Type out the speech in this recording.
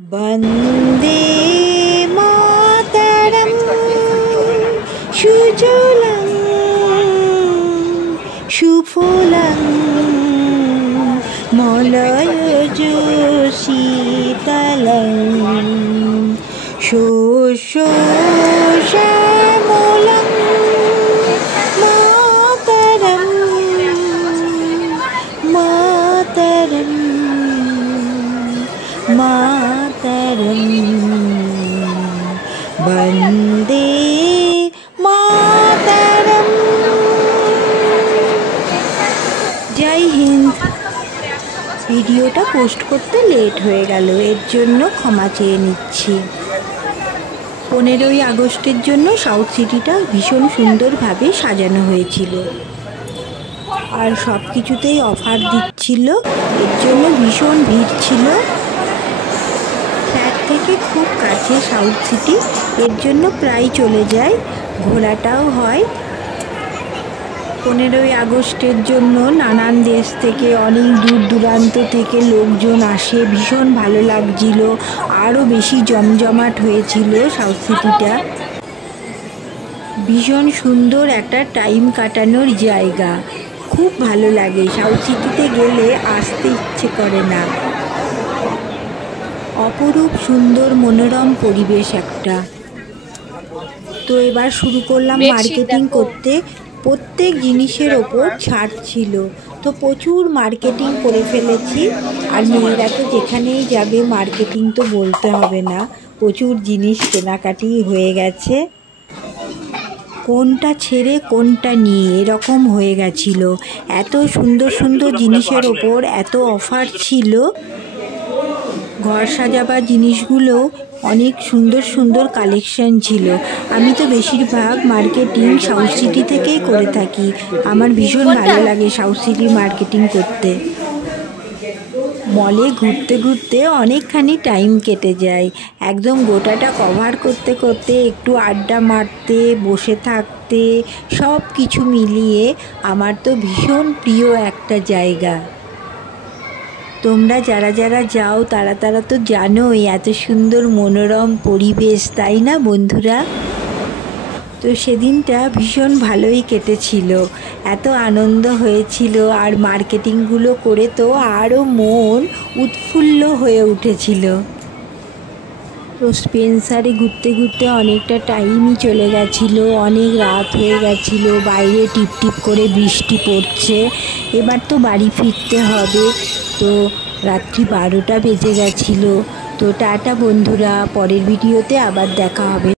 বন্দে মাতরম সুজলাং সুফলাং মলয়জ শীতলং শস্য শ্যামলং মাতরম মাতরম মাতরম বন্দে মাতরম। জয় হিন্দ। ভিডিওটা পোস্ট করতে লেট হয়ে গেল, এর জন্য ক্ষমা চেয়ে নিচ্ছি। 15ই আগস্টের জন্য সাউথ সিটিটা ভীষণ সুন্দরভাবে সাজানো হয়েছিল, আর সব কিছুতেই অফার দিচ্ছিল, এর জন্য ভীষণ ভিড় ছিল। ফ্ল্যাট থেকে খুব কাছে সাউথ সিটি, এর জন্য প্রায় চলে যায়, ঘোরাটাও হয়। 15ই আগস্টের জন্য নানান দেশ থেকে, অনেক দূর দূরান্ত থেকে লোকজন আসে, ভীষণ ভালো লাগছিল, আরও বেশি জমজমাট হয়েছিল সাউথ সিটিটা। ভীষণ সুন্দর একটা টাইম কাটানোর জায়গা, খুব ভালো লাগে। সাউথ সিটিতে গেলে আসতে ইচ্ছে করে না। অপরূপ সুন্দর মনোরম পরিবেশ একটা। তো এবার শুরু করলাম মার্কেটিং করতে। প্রত্যেক জিনিসের ওপর ছাড় ছিল, তো প্রচুর মার্কেটিং করে ফেলেছি। আর মেয়েরা তো যেখানেই যাবে মার্কেটিং তো বলতে হবে না, প্রচুর জিনিস কেনাকাটি হয়ে গেছে। কোনটা ছেড়ে কোনটা নিয়ে এরকম হয়ে গেছিল, এত সুন্দর সুন্দর জিনিসের ওপর এত অফার ছিল। ঘর সাজাবার জিনিসগুলো অনেক সুন্দর সুন্দর কালেকশন ছিল। আমি তো বেশিরভাগ মার্কেটিং সাউথ সিটি থেকেই করে থাকি, আমার ভীষণ ভালো লাগে সাউথ সিটি মার্কেটিং করতে। মলে ঘুরতে ঘুরতে অনেকখানি টাইম কেটে যায়, একদম গোটাটা কভার করতে করতে, একটু আড্ডা মারতে, বসে থাকতে, সব কিছু মিলিয়ে আমার তো ভীষণ প্রিয় একটা জায়গা। তোমরা যারা যারা যাও তারা তো জানোই এত সুন্দর মনোরম পরিবেশ, তাই না বন্ধুরা? তো সেদিনটা ভীষণ ভালোই কেটেছিল, এত আনন্দ হয়েছিল, আর মার্কেটিংগুলো করে তো আরও মন উৎফুল্ল হয়ে উঠেছিল। তো স্পেন্সারে ঘুরতে ঘুরতে অনেকটা টাইমই চলে গেছিলো, অনেক রাত হয়ে গেছিলো, বাইরে টিপ টিপ করে বৃষ্টি পড়ছে। এবার তো বাড়ি ফিরতে হবে, তো রাত্রি 12টা বেজে গেছিলো। তো টাটা বন্ধুরা, পরের ভিডিওতে আবার দেখা হবে।